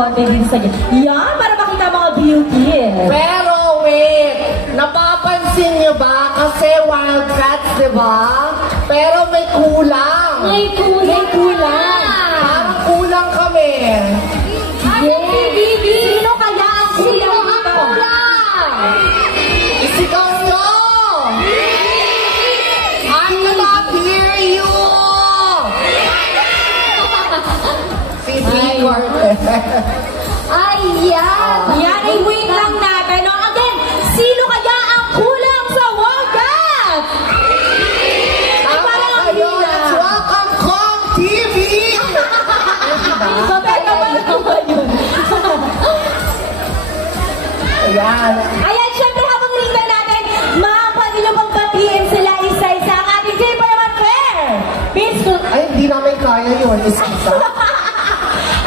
konti din sa yan, para makita mga beauty. Pero wait, napapansin niyo ba? Kasi Wildcats, di ba? Pero may kulang. May kulang. Parang kulang kami. Sino kaya ang kulang? Isigaw nyo! I cannot hear you! Si Vicky Cortez. Ayan! Yan ay wait lang natin. No? Again, sino kaya ang kulang sa Wildcat? Ay, parang ang Kayo, kulang. let's welcome Kong TV! Teka ba naman yun? Ayan. Ayan, syempre habang ringgan natin, pwede nyo pang batiin sila isa-isa ang ating Team Paraman Fair. Miss, Ay, hindi namin kaya yun. Isa-isa.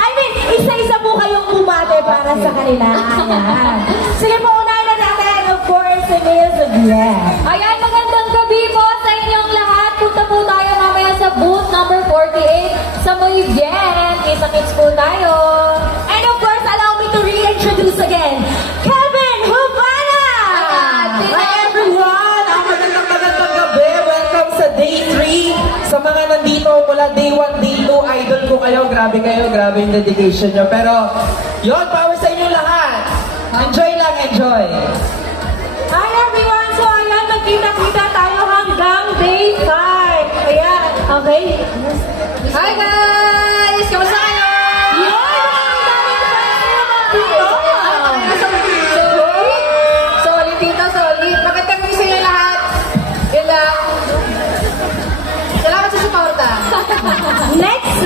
I mean, isa-isa po kayong bumate para sa kanila. Ayan. Sige po, unahin na natin, of course, si Miss Yes. Ayan, magandang gabi po sa inyong lahat. Punta po tayo mamaya sa booth number 48 sa Moygen. Kita-kits po tayo. And of course, allow me to reintroduce again, Kevin Hubana! Hi everyone! Magandang gabi. Welcome sa Day 3. Sa mga nandito mula Day 1, Day 2, idol ko kayo. Grabe yung dedication nyo. Pero, yun, power sa inyo lahat. Enjoy lang, enjoy. Hi everyone! So ayan, magkita-kita tayo hanggang Day 5. Ayan, okay? Hi guys! Kamusta kayo? Solid dito, solid. Magandang gabi sa inyo lahat. Yun lang. Salamat sa suporta. Next!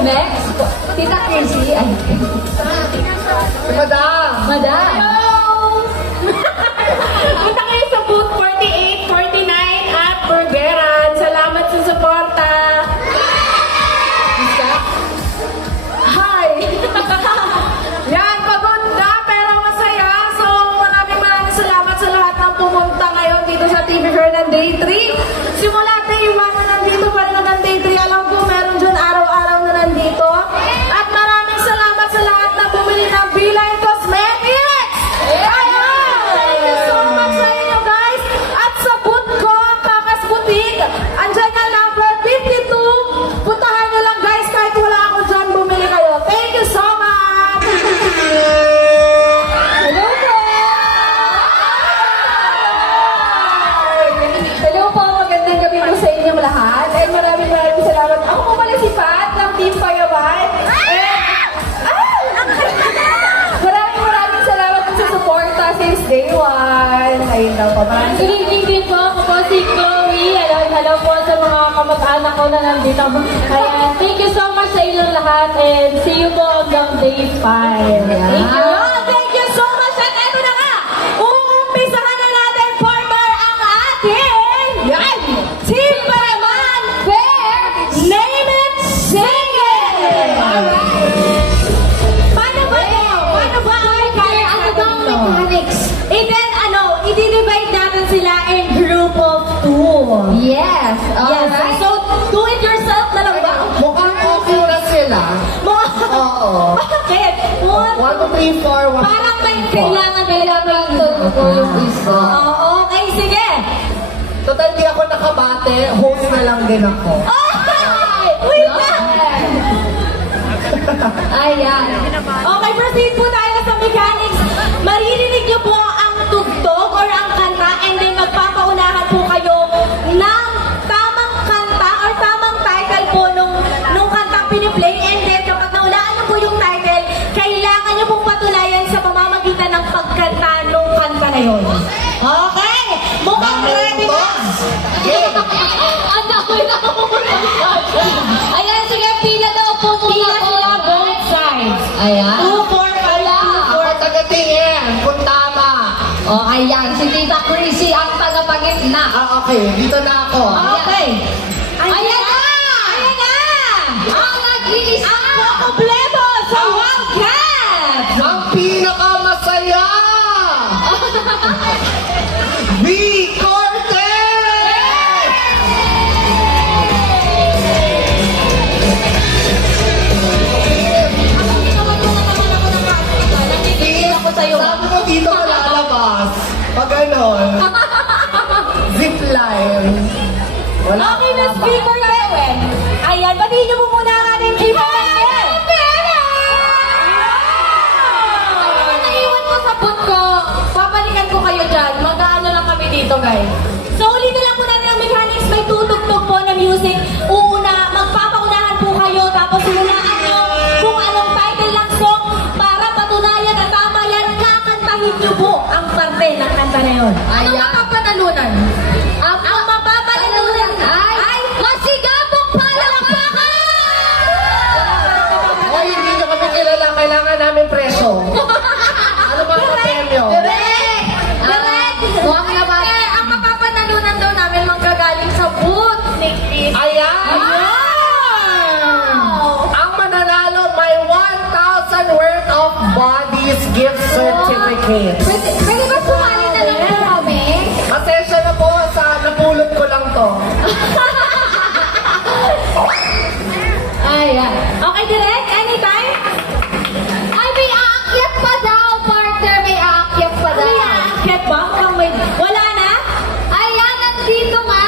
Next, Tita Chrissy. Ay, Madam! Madam. Punta kayo sa booth 48, 49 at Burgeran. Salamat sa suporta. Hi! Yan, pagod na pero masaya. So, maraming salamat sa lahat ng pumunta ngayon dito sa TV Fair ng Day 3. Simula day 1 na nandito pa rin hanggang Day 3. Alam ko meron dyan araw-araw na nandito. At maraming salamat sa lahat na bumili ng Beeline Cosmetics! Ayan! Thank you so much sa inyo guys! At sa booth ko, Kakas Boutique, andyan na number 52. Puntahan nyo lang guys kahit wala ako dyan, bumili kayo. Thank you so much! Hello po! Hello po, magandang gabi po sa inyong lahat. And maraming salamat. Ako po pala si Pat ng Team Payawan. Maraming salamat po sa suporta since day 1. Ayun daw po. Good evening din po. Ako po si Chloe. Hello po sa mga kamag-anak ko na nandito. Kaya thank you so much sa inyong lahat and see you po hanggang day 5. Thank you. Thank you so much. At eto na nga, uumpisahan na natin partner ang ating Team Paraman Fair Name It, Sing It! Paano ba ang mechanics? And then, i-divide natin sila in group of 2. Yes. Yes. So, do it yourself na lang ba? Mukhang okay na sila. Oo. Bakit? 1, 2, 3, 4, 1. Parang may kailangan ko yung isa. Okay, sige. Total, di ako nakabate. Host na lang din ako. Ay! Wait lang! Ayan. Okay, proceed po tayo sa mechanics. Maririnig niyo po ang tugtog or ang kanta and then magpapaunahan po kayo ng tamang kanta or tamang title po nung kantang piniplay and then kapag naulaan niyo po yung title, kailangan niyo pong patunayan sa pamamagitan ng pagkanta nung kanta na yun. Okay! Mukhang ready na! Ang dami na ako muna. Ayan, sige, pila daw po muna. Pila sila both sides. Ayan. 2, 4, 5, 2, 4. Ako tagatingin kung tama. O, ayan, si Tita Chrissy ang tagapagitna. Okay. Dito na ako. Okay. Ayan na! Ayan na! Ang nag-iisa! Ang kompleto sa Wildcats! Ang pinakamasaya! Vico! dito ka lalabas. Pag ganon. Zipline. Wala Okay, na ka ba? speaker gawin. Ayan, batiin niyo po muna ang ating team member. Ano naiwan ko sa boot ko? Papalikan ko kayo dyan. Mag-ano lang kami dito, guys. So, ulitin lang po natin ang mechanics. May tutugtog po na music. Magpapaunahan po kayo. Tapos hulaan nyo kung anong title ng song para patunayan na tama yan. Kakantahin nyo po ang parte ng kanta na yun. Ano mapapanalunan? Ang mapapanalunan ay masigabong palakpakan! Hoy, hindi nyo kami kilala. Kailangan namin preso. Ano ba ang premyo? Direk! Direk! Huwag naman. Ang mapapanalunan daw namin manggagaling sa boot ni Chris. Ayan! Ang mananalo may 1,000 worth of bodies gift certificate. Pwede ba sumali na lang po kami? Pasensya na po sa napulot ko lang to. Ayan. Okay, Direk? Anytime? Ay, may aakyat pa daw, partner. May aakyat pa daw. May aakyat ba? Mukhang may... Wala na? Ayan, nandito nga.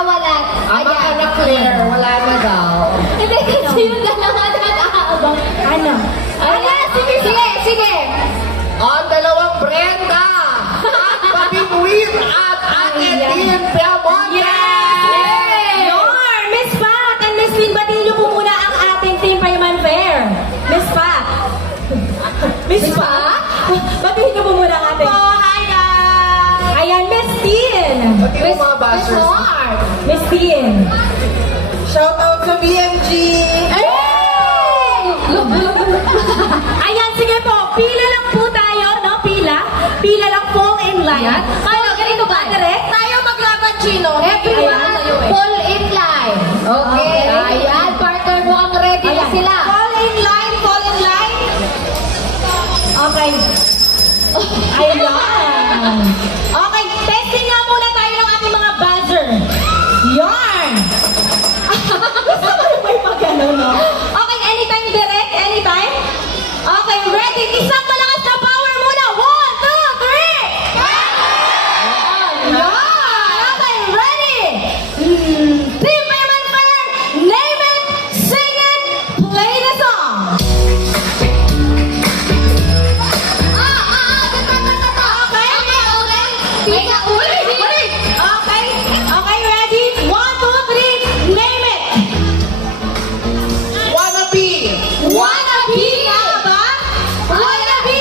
Wala. Ang anak Claire, wala na daw. Hindi, kasi yung dalawa nag-aabang. Ano? Ayan, sige. Ang dalawang Brenda at Babingwin at Ate Tin Piamonte. Yorn! Miss Pat and Miss Tin, batiin niyo po muna ang ating Team Payman Fair. Miss Pat. Miss Pat? Batiin niyo po muna ang ating... Hi, guys. Ayan, Miss Tin. Pati yung mga bashers. Miss Tin. Shout out sa BMG! Ayan, sige po. Pila lang po tayo, no? Pila. Pila lang po in line. Ayan. Paano, ganito ba, Direk? Tayo maglaban, Chino. Ayan. Everyone, full in line. Okay. Ayan, partner mo ang ready na Ayan. sila. Fall in line, fall in line. Okay. Ayan. Okay, testing nga muna tayo ng ating mga buzzer. Yarn! Gusto mo yung may pag-ano, no? Okay, anytime, Direk? Anytime? Okay, ready? Isang malakas na power muna. 1, 2, 3! Yan! Okay, ready? Team Payman Fair, name it, sing it, play the song! Okay, ready? 1, 2, 3, name it! Wannabe! Wannabe nga ba? Wannabe!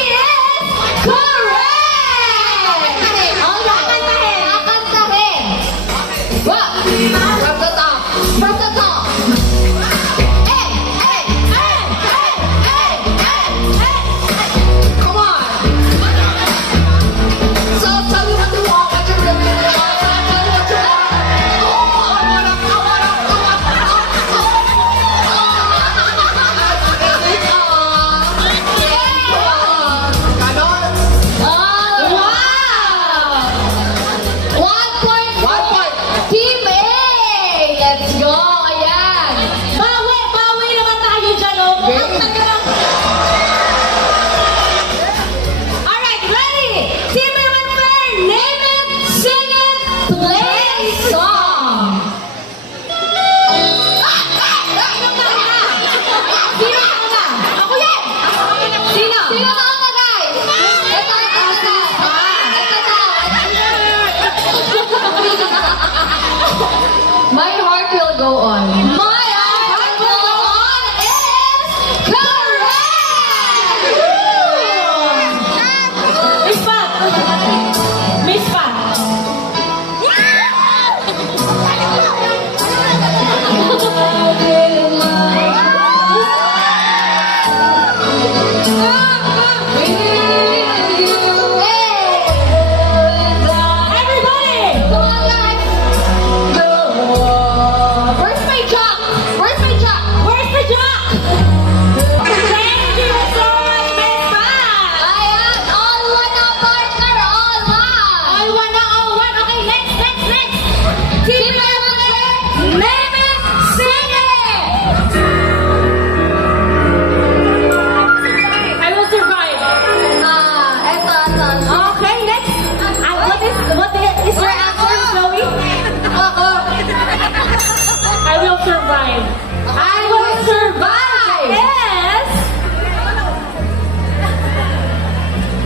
survive. I will survive. Yes.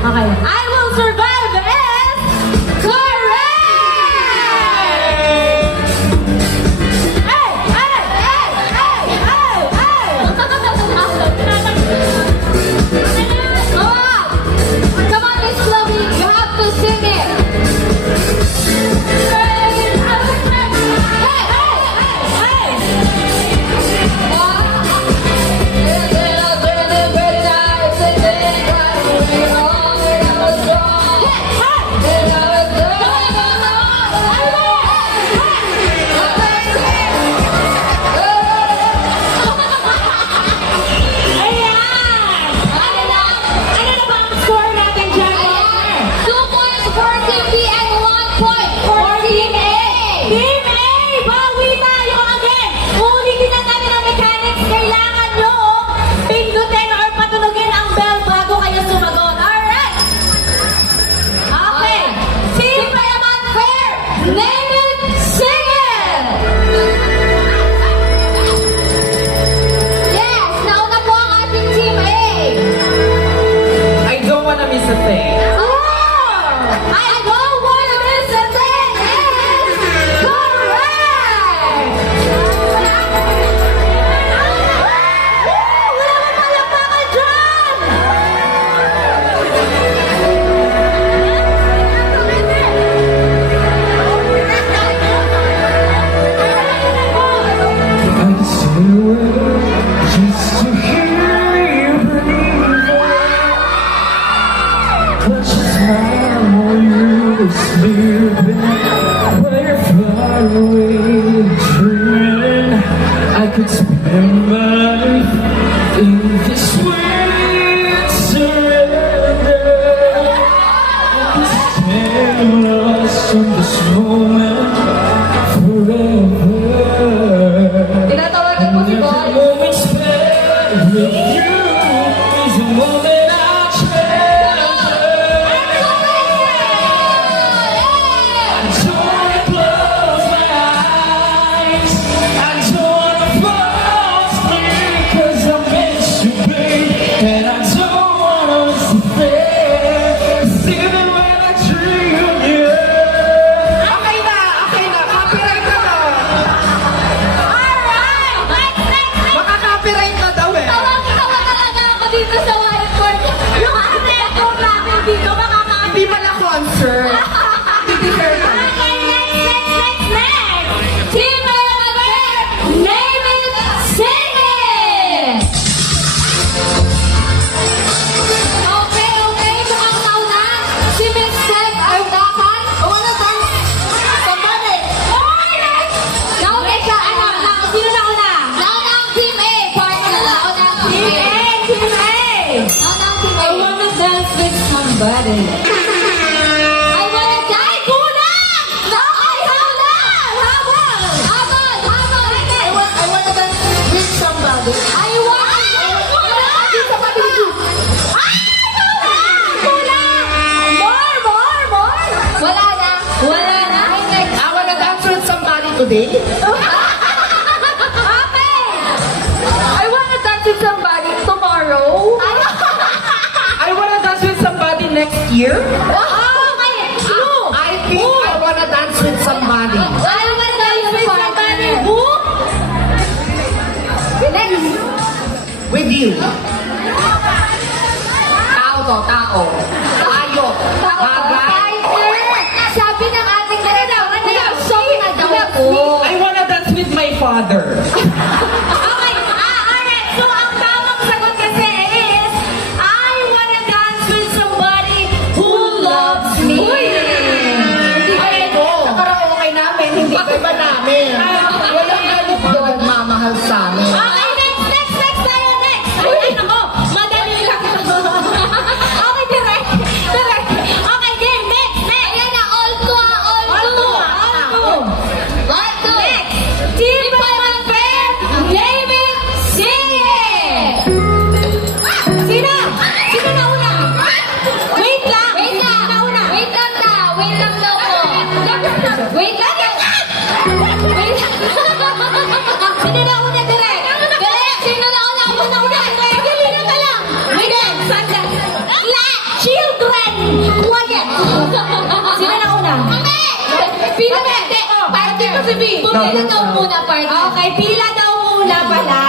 Okay. I will survive is correct. Hey, hey, hey, hey, hey, hey. Come on, Miss Chloe, you have to sing it. Hey, hey, hey, hey. Name it, sing it! Yes, nauna po ang ating Team A. I don't wanna miss a thing. I don't wanna miss a thing is correct! Wala mo palakpakan dyan! I stay awake just to hear you breathe. Watch you smile while you're sleeping. While you're far away dreaming, I could spend my life in this sweet surrender. I could stand lost in this moment forever. Tinatawagan mo si Boy. Every moment spent with you is a moment I treasure. I don't wanna close my eyes. I don't wanna fall asleep 'cause I miss you, babe. And I don't wanna miss a thing. Even when I dream of you. Okay na. Copyright na to. Alright! Next! Maka-copyright na daw eh. Tawag-tawa talaga ako dito sa whiteboard. Yung echo natin dito, makaka- Hindi pala concert. Hindi fair na. Okay, next! Team Malabar, name it, sing it! Okay, mukhang nauna. Si Miss Seth Ardakan. Somebody! Nauna siya, anak na. Sino nauna? Nauna ang Team A, partner. Nauna ang Team A. Team A! Nauna ang Team A. I wanna dance with somebody. I wanna die! Kulang! Ay, habol! I wanna dance with somebody. I want... Kulang! Ay, kulang! More! Wala na. I wanna dance with somebody today. Okay! I wanna dance with somebody tomorrow. I wanna dance with somebody next year. Okay! Blue! I think I wanna dance with somebody. I wanna dance with somebody who? Next! With you. Tao to, tao. Tayo. Bagay. Sabi ng ating song na daw po. I wanna dance with my father. Okay, alright. So, ang tamang sagot kasi is, I wanna dance with somebody who loves me. Ay, ko. Nakaraoke namin, hindi ka ba namin? Walang galit doon, mamahal sa amin. Okay, next tayo, next. Ay, nako, madali lang. Okay, direct. Okay, game, next. Ayan na, all two. Next, Team Paman Fair, name Quiet! Sino na una? Pila na! Party ko si B. Pila daw muna, party. Okay, pila daw muna pala.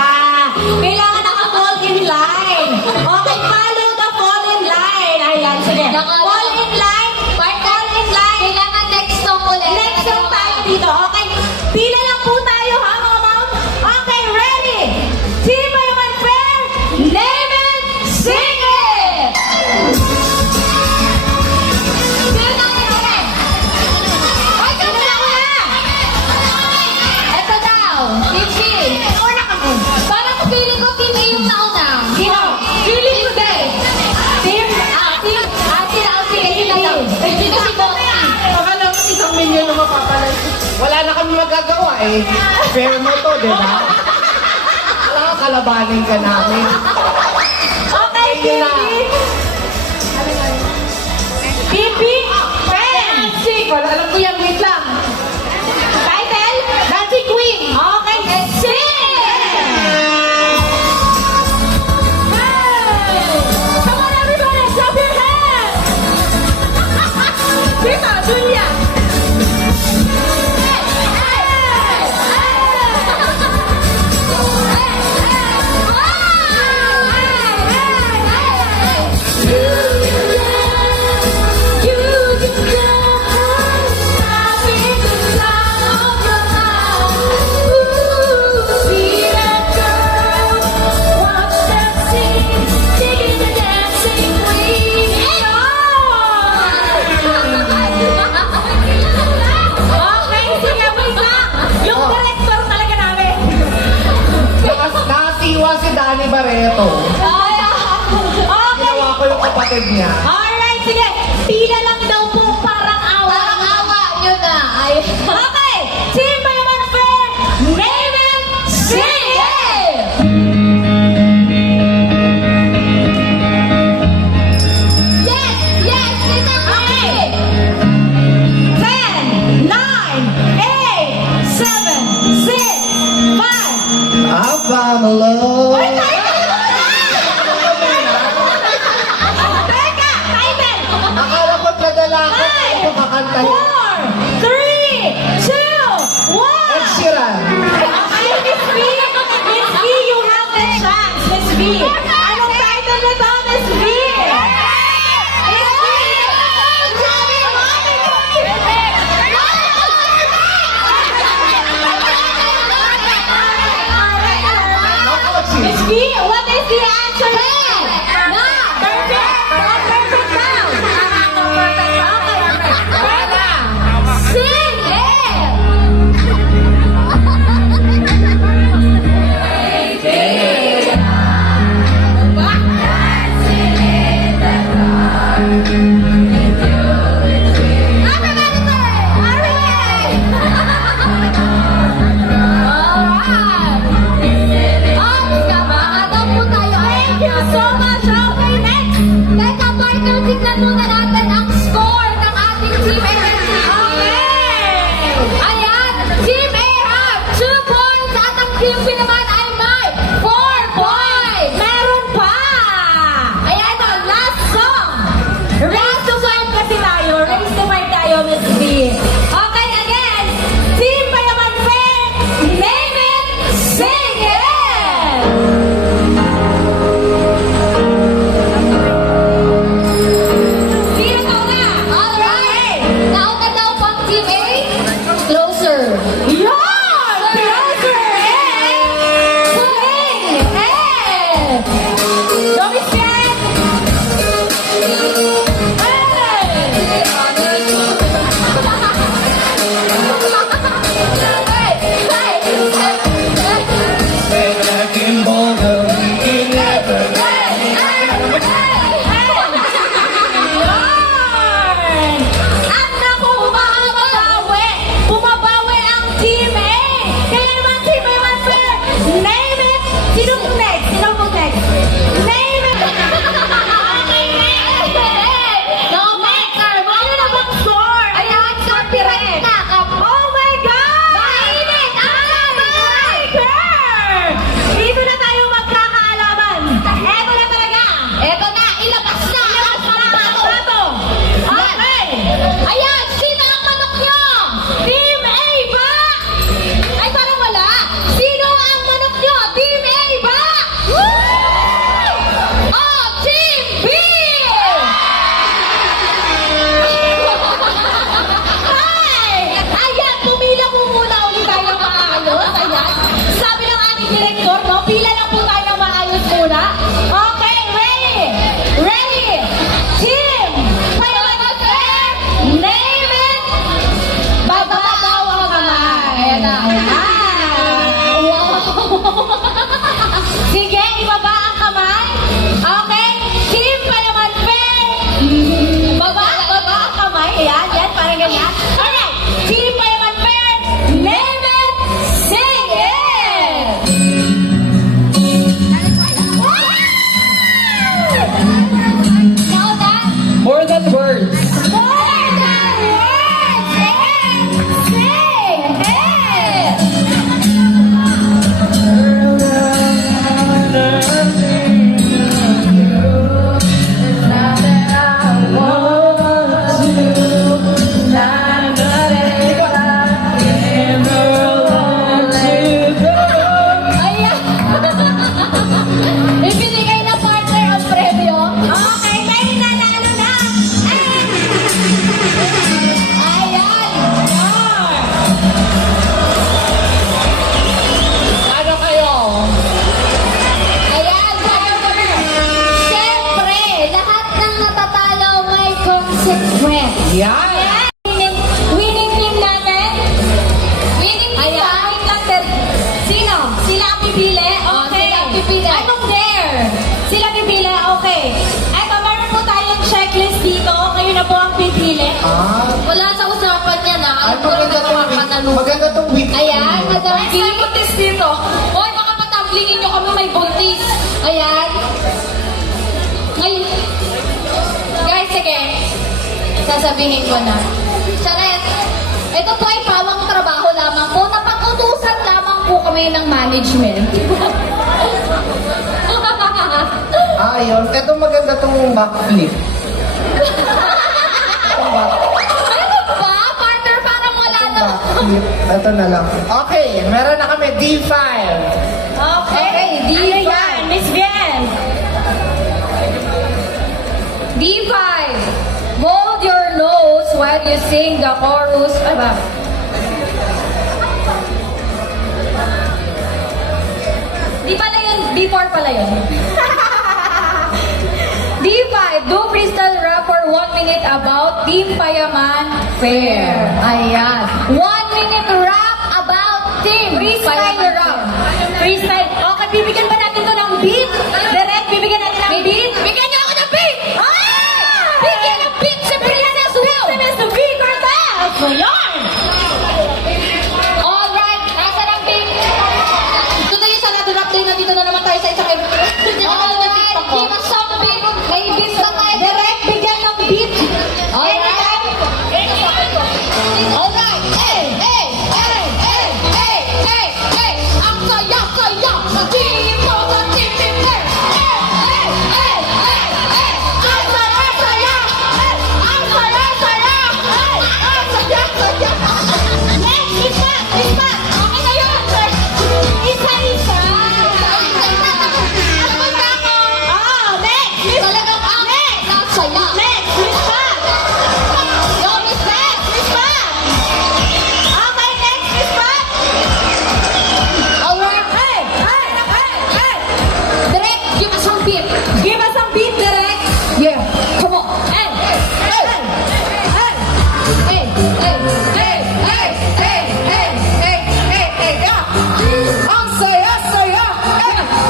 Kailangan naka-fall in line. Okay, follow the fall in line. Ayan, sige. Fall in line. Fall in line. Kailangan next song ulit. Next song tayo dito. Okay, pila lang po tayo ha, mga ma'am. Okay, ready? Team Mayaman Fair, name it, sing it! Sino na una? Ay, sino na una? Ito daw, Team G. Una ka mo. Parang feeling ko Team A yung nauna. Sino? Feeling ko din. Team Dito si Doki. Akala ko 1 million na mapapalay. Wala na kami magagawa eh. Fair mo to, di ba? Wala ka, kalabanin ka namin. Okay, Ayun na. Bibi, friend. Sing! Wala, alam ko yan, wait lang. Title? Dancing Queen! Okay, sing! Come on, everybody, clap your hands! Prima, Julia! Okay, sige, wait lang. Yung director talaga namin. Nakasiwa si Danny Barreto. Okay. Ginawa ko yung kapatid niya. Alright, sige. Pila lang daw po parang awa. Parang awa, yun na. Ay. Okay, Team Mayaman Fair, name it, sing it! Yes, yes, kita okay. 10, 9, 8, 7, 6, 5. I'm alone. Ay, title! Teka, title! than words. More than words! Say! Hey! Ayan! Ibinigay na partner ang premyo. Okay, may nanalo na! Ayan! Ano kayo? Ayan! Siyempre, lahat ng natatalo may consequence. Yan! Winning team natin. Winning team natin. Sino? Sila ang pipili? Okay. Sila ang pipili. Anong dare? Sila pipili? Okay. Eto, meron po tayong checklist dito. Kayo na po ang pipili. Wala sa usapan niya na. Ay, maganda tong week. Ayan, Madam V. May buntis dito. Hoy, mga patablingin nyo kami may buntis. Ayan. Ngayon. Guys, sige. Sasabihin ko na. Charet, ito po ay pawang trabaho lamang po. Napag-utusan lamang po kami ng management. Ayun. Ito maganda tong backflip. Itong Ano ba? Partner, parang wala na. backflip. Ito na lang. Okay, meron na kami D5. Okay, D5. Miss Bien. D5. Hold your nose while you sing the chorus. Ay ba? Di pala yun, D4 pala yun. D5. Do freestyle rap for 1 minute about Team Payaman Fair. Ayan. 1 minute rap about team. Freestyle Payaman rap. Fair. Freestyle. Okay, bibigyan ba natin to ng beat? Direct, bibigyan natin ng beat? Bigyan niyo ako ng beat! Bigyan ng beat si Princess Will! Si Mr. V. Cortez! So, yarn! Alright, nasa ng beat? Tuloy sa natin update na dito na naman tayo sa isang Alright, give us some beat. May beat na tayo. Direct, bigyan ng beat. Alright. Alright. Hey, hey, hey, hey, hey, hey, hey. Ang saya-saya sa team mo, sa team team hey. Hey, hey, hey, hey. Ang saya-saya. Ang saya-saya. Ang saya-saya. Next, isa. Okay na yun. Isa. Ano ba ako? Next. Talagang next. Ang saya. Next, isa. Yo, Miss Beth. Miss Beth. Okay, next, Miss Beth. Alright. Hey, hey, hey, hey. Direct, give us some beat. Give us some beat, Direct. Yeah, come on. Hey, hey, hey, hey. Hey, hey, hey, hey, hey, hey, hey, hey, hey, yeah. Ang saya-saya.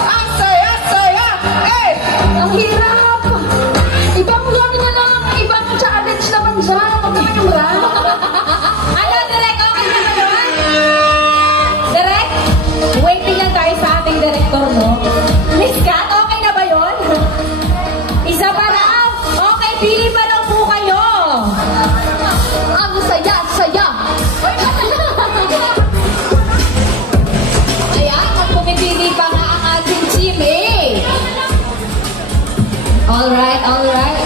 Ang saya-saya. Ang hirap. Ibang ano na lang. Ibang challenge naman dyan. Huwag naman yung rap. Ano, Direct, okay na ba yun? Direct, waiting lang tayo sa ating director, no? Miss Kat, okay na ba yun? Isa pa lang. Okay, pili pa lang po kayo. Ang saya-saya. Ayan, magpumipili pa nga ang ating team, eh. Alright, alright.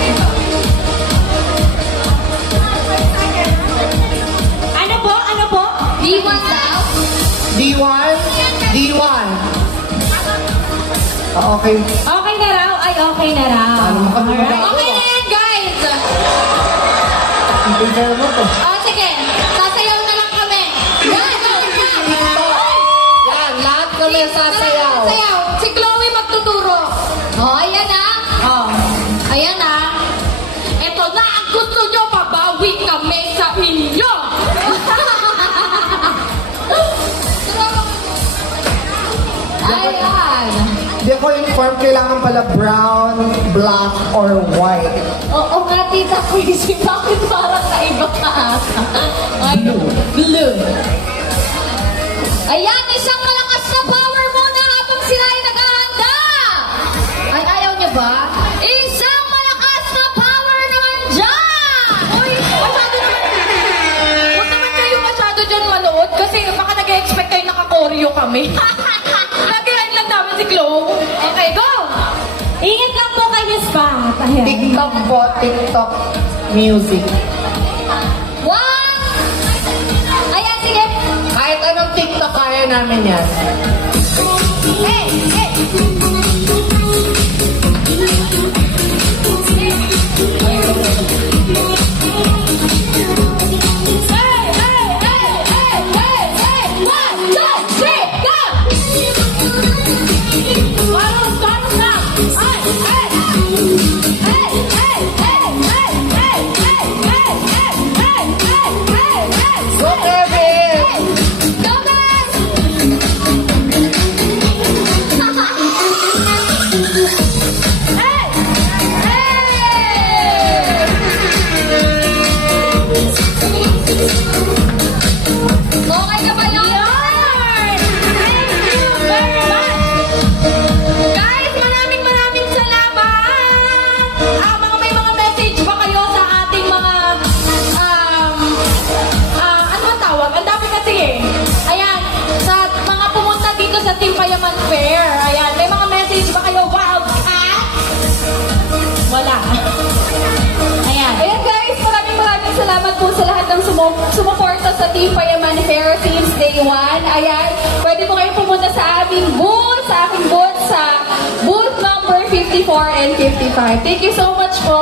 Ano po? Ano po? D1 daw? D1. D1. Okay. Okay na raw? Ay, okay na raw. Ano mo kami Alright. magagawa? Okay na yan, guys. Prepare mo to. Sige. Sasayaw na lang kami. Yan, lahat kami sasayaw. Sayaw. Si Chloe magtuturo. Oh, ayan na. Oh. Ayan na. Ito na ang gusto nyo. Pabawi kami sa inyo. Ayan. Hindi ako informed, kailangan pala brown, black, or white. Oo nga, Tita Crazy. Bakit parang kaiba ka ata? Ay, blue. Ayan, isang malakas na power muna habang sila ay naghahanda. Ay, ayaw niyo ba? Isang malakas na power naman dyan! Oreo kami. Nagirain lang namin si Chloe. Okay, go! Ingat lang po kayo, Spot. Ayan. TikTok po, TikTok music. One! Ayan, sige. Kahit anong TikTok, kaya namin yan. Hey! Hey! Go, Kevin! Okay na ba yun? Thank you very much! Guys, maraming salamat! May mga message ba kayo sa ating mga, ano ang tawag? Ang dami kasi eh. Ayan, sa mga pumunta dito sa Team Payaman Fair. Ayan, may mga message ba kayo? Wildcat? Wala. Ayan. Ayan guys, maraming salamat po sa lahat ng sumuporta sa Team Payaman Fair since day 1. Ayan, pwede po kayong pumunta sa aming booth, sa aking booth, sa booth number 54 and 55. Thank you so much po.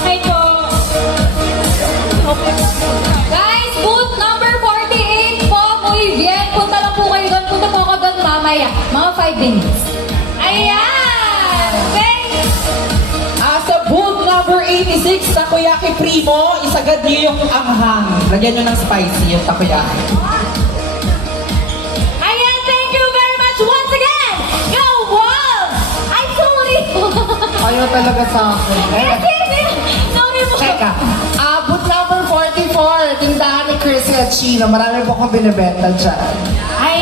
Okay po. Guys, booth number 48 po, muy bien. Punta lang po kayo doon. Punta po ako doon mamaya. Mga 5 minutes. Ayan! Thanks! Sa booth number 86, Takoyaki Primo, isagad niyo yung anghang. Lagyan niyo ng spicy yung takoyaki. Ayan, thank you very much once again! Go, Wolf! Ay, sorry! Ayaw talaga sa akin. Yes, yes, yes. Sorry po. Teka, booth number 44, tindahan ni Chris at Chino. Marami po akong binibenta dyan. Ayan!